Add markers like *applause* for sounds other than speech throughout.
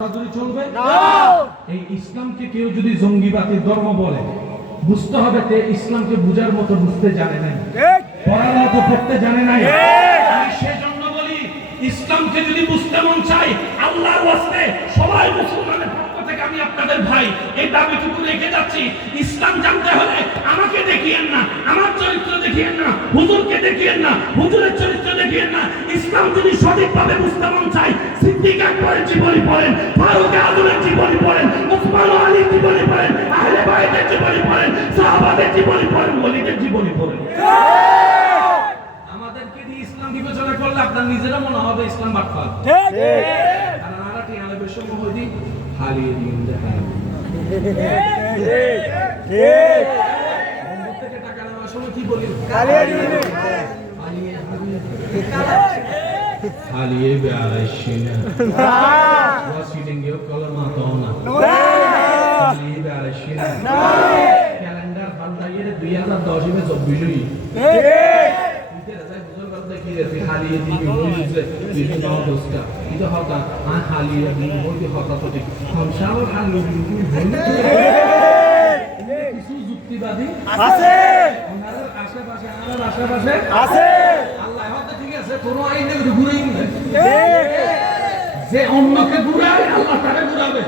চলবে? এই ইসলামকে কেউ যদি জঙ্গিবাদী ধর্ম বলে বুঝতে হবে তে ইসলামকে বুঝার মতো বুঝতে জানে নাই। মতো পড়তে জানে নাই। সেজন্য বলি ইসলামকে যদি বুঝতে মন চাই আল্লাহর ওয়াস্তে সবাই মুসলমানের পক্ষ থেকে আমি আপনাদের ভাই এই দাবিটুকু রেখে যাচ্ছি। ইসলাম জানতে হলে আমাকে দেখিয়েন না আমার চরিত্র দেখিয়েন না হুজুরকে দেখিয়েন না হুজুরের ইসলাম যদি সঠিকভাবে বুঝতে মন চাই সিদ্দিক আকবরের জীবনী পড়েন ফারুক আজমের জীবনী পড়েন উসমান আলীর জীবনী পড়েন আহলে বাইতের জীবনী পড়েন সাহাবাদের জীবনী পড়েন ওলিদের জীবনী পড়েন। আমাদেরকে দিয়ে ইসলাম বিবেচনা করলে আপনার নিজেরও মনে হবে ইসলাম আলে মহদি হারিয়ে দিন দেখায় বন্ধুর থেকে টাকা নেওয়ার সময় কি বলি? হারিয়ে حاليه بعيشنا واسيدين يو كلام ما تونا حاليه بعيشنا ক্যালেন্ডার বান্দাইয়ের দুই হাজার দশে চব্বিশ হালিয়ে আশেপাশে যে অন্যকে ঘুরায়, আল্লাহ তাকে ঘুরাবে।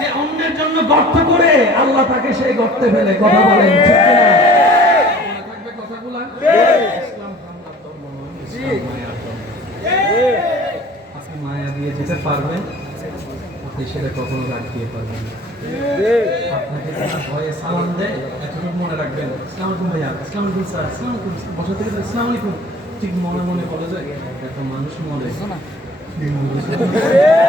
যে অন্যের জন্য গর্ত করে, আল্লাহ তাকে সেই গর্তে ফেলে। কথা বলেন আপনাকে মনে রাখবেন। আসসালামু ভাইয়া আসসালামু আলাইকুম থেকে আসসালামু আলাইকুম ঠিক মনে মনে বলা যায়? একটা মানুষ মরে। *laughs*